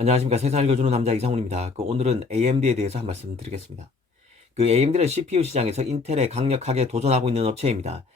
안녕하십니까. 세상을 읽어주는 남자 이상훈입니다. 오늘은 AMD에 대해서 한 말씀 드리겠습니다. AMD는 CPU 시장에서 인텔에 강력하게 도전하고 있는 업체입니다.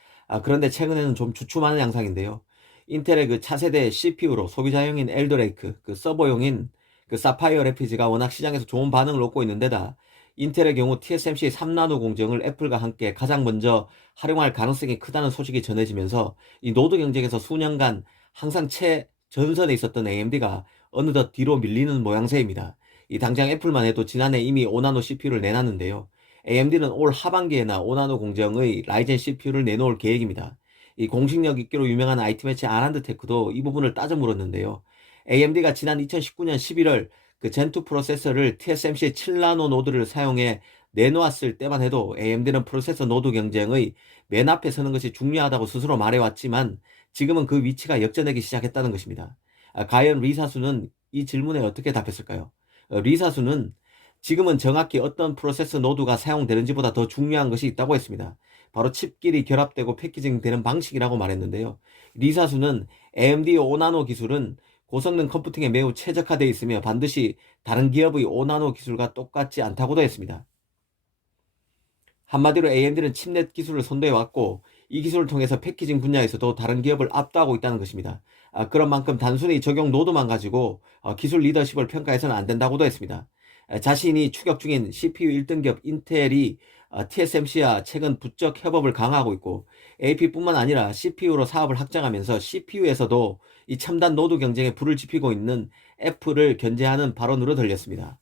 그런데 최근에는 좀 주춤하는 양상인데요. 인텔의 차세대 CPU로 소비자용인 엘더레이크, 서버용인 사파이어 레피즈가 워낙 시장에서 좋은 반응을 얻고 있는 데다 인텔의 경우 TSMC 3나노 공정을 애플과 함께 가장 먼저 활용할 가능성이 크다는 소식이 전해지면서 이 노드 경쟁에서 수년간 항상 최전선에 있었던 AMD가 어느덧 뒤로 밀리는 모양새입니다. 당장 애플만 해도 지난해 이미 5나노 CPU를 내놨는데요. AMD는 올 하반기에나 5나노 공정의 라이젠 CPU를 내놓을 계획입니다. 이 공식력 있기로 유명한 IT 매체 아란드테크도 이 부분을 따져 물었는데요. AMD가 지난 2019년 11월 젠2 프로세서를 TSMC 7나노 노드를 사용해 내놓았을 때만 해도 AMD는 프로세서 노드 경쟁의 맨 앞에 서는 것이 중요하다고 스스로 말해왔지만 지금은 그 위치가 역전하기 시작했다는 것입니다. 과연 리사수는 이 질문에 어떻게 답했을까요? 리사수는 지금은 정확히 어떤 프로세서 노드가 사용되는지보다 더 중요한 것이 있다고 했습니다. 바로 칩끼리 결합되고 패키징되는 방식이라고 말했는데요. 리사수는 AMD 5나노 기술은 고성능 컴퓨팅에 매우 최적화되어 있으며 반드시 다른 기업의 5나노 기술과 똑같지 않다고도 했습니다. 한마디로 AMD는 칩넷 기술을 선도해왔고 이 기술을 통해서 패키징 분야에서도 다른 기업을 압도하고 있다는 것입니다. 그런 만큼 단순히 적용 노드만 가지고 기술 리더십을 평가해서는 안 된다고도 했습니다. 자신이 추격 중인 CPU 1등기업 인텔이 TSMC와 최근 부쩍 협업을 강화하고 있고 AP뿐만 아니라 CPU로 사업을 확장하면서 CPU에서도 이 첨단 노드 경쟁에 불을 지피고 있는 애플을 견제하는 발언으로 들렸습니다.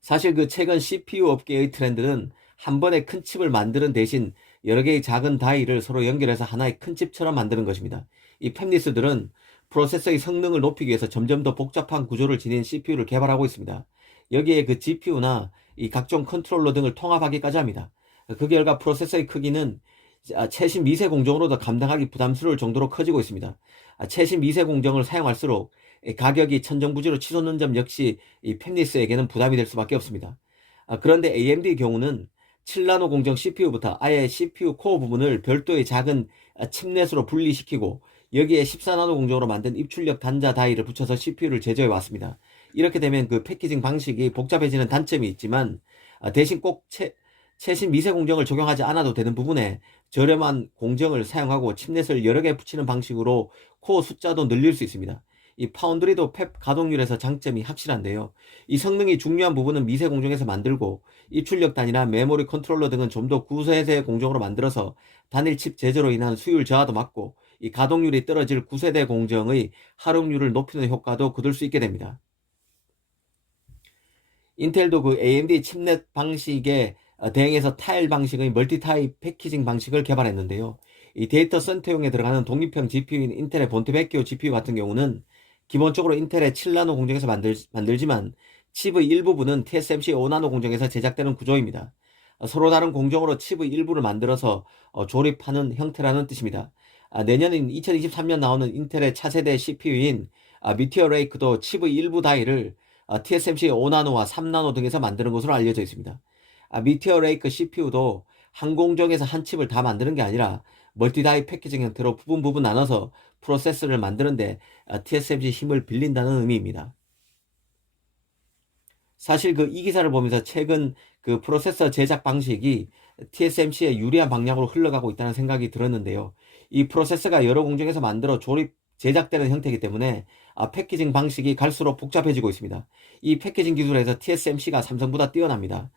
사실 최근 CPU 업계의 트렌드는 한 번에 큰 칩을 만드는 대신 여러 개의 작은 다이를 서로 연결해서 하나의 큰 칩처럼 만드는 것입니다. 이 팹리스들은 프로세서의 성능을 높이기 위해서 점점 더 복잡한 구조를 지닌 CPU를 개발하고 있습니다. 여기에 GPU나 이 각종 컨트롤러 등을 통합하기까지 합니다. 그 결과 프로세서의 크기는 최신 미세 공정으로도 감당하기 부담스러울 정도로 커지고 있습니다. 최신 미세 공정을 사용할수록 가격이 천정부지로 치솟는 점 역시 이 팹리스에게는 부담이 될 수밖에 없습니다. 그런데 AMD의 경우는 7나노 공정 CPU부터 아예 CPU 코어 부분을 별도의 작은 칩넷으로 분리시키고 여기에 14나노 공정으로 만든 입출력 단자 다이를 붙여서 CPU를 제조해 왔습니다. 이렇게 되면 패키징 방식이 복잡해지는 단점이 있지만 대신 꼭 최신 미세 공정을 적용하지 않아도 되는 부분에 저렴한 공정을 사용하고 칩넷을 여러 개 붙이는 방식으로 코어 숫자도 늘릴 수 있습니다. 이 파운드리도 펩 가동률에서 장점이 확실한데요. 이 성능이 중요한 부분은 미세 공정에서 만들고 입출력 단위나 메모리 컨트롤러 등은 좀 더 구세대 공정으로 만들어서 단일 칩 제조로 인한 수율 저하도 막고 이 가동률이 떨어질 9세대 공정의 활용률을 높이는 효과도 거둘 수 있게 됩니다. 인텔도 AMD 칩넷 방식에 대응해서 타일 방식의 멀티타입 패키징 방식을 개발했는데요. 이 데이터 센터용에 들어가는 독립형 GPU인 인텔의 본토베키오 GPU 같은 경우는 기본적으로 인텔의 7나노 공정에서 만들지만 칩의 일부분은 TSMC 5나노 공정에서 제작되는 구조입니다. 서로 다른 공정으로 칩의 일부를 만들어서 조립하는 형태라는 뜻입니다. 내년인 2023년 나오는 인텔의 차세대 CPU인 미티어 레이크도 칩의 일부 다이를 TSMC 5나노와 3나노 등에서 만드는 것으로 알려져 있습니다. 미티어 레이크 CPU도 한 공정에서 한 칩을 다 만드는 게 아니라 멀티다이 패키징 형태로 부분 나눠서 프로세서를 만드는데 TSMC 힘을 빌린다는 의미입니다. 사실 이 기사를 보면서 최근 프로세서 제작 방식이 TSMC의 유리한 방향으로 흘러가고 있다는 생각이 들었는데요. 이 프로세서가 여러 공정에서 만들어 제작되는 형태이기 때문에 패키징 방식이 갈수록 복잡해지고 있습니다. 이 패키징 기술에서 TSMC가 삼성보다 뛰어납니다.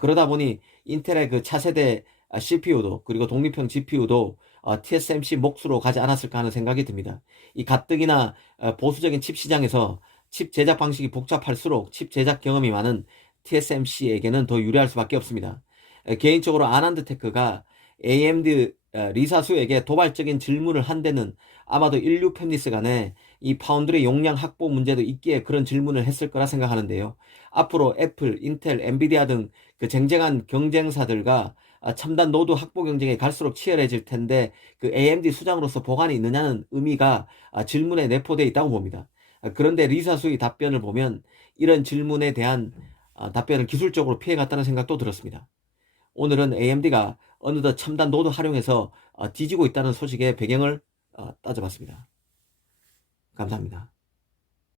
그러다 보니 인텔의 차세대 CPU도 그리고 독립형 GPU도 TSMC 몫으로 가지 않았을까 하는 생각이 듭니다. 이 가뜩이나 보수적인 칩 시장에서 칩 제작 방식이 복잡할수록 칩 제작 경험이 많은 TSMC에게는 더 유리할 수밖에 없습니다. 개인적으로 아난드테크가 AMD 리사수에게 도발적인 질문을 한 데는 아마도 인류 팹리스 간에 이 파운드리 용량 확보 문제도 있기에 그런 질문을 했을 거라 생각하는데요. 앞으로 애플, 인텔, 엔비디아 등 쟁쟁한 경쟁사들과 첨단 노드 확보 경쟁이 갈수록 치열해질 텐데 AMD 수장으로서 보관이 있느냐는 의미가 질문에 내포되어 있다고 봅니다. 그런데 리사수의 답변을 보면 이런 질문에 대한 답변을 기술적으로 피해갔다는 생각도 들었습니다. 오늘은 AMD가 어느덧 첨단 노드 활용해서 뒤지고 있다는 소식의 배경을 따져봤습니다. 감사합니다.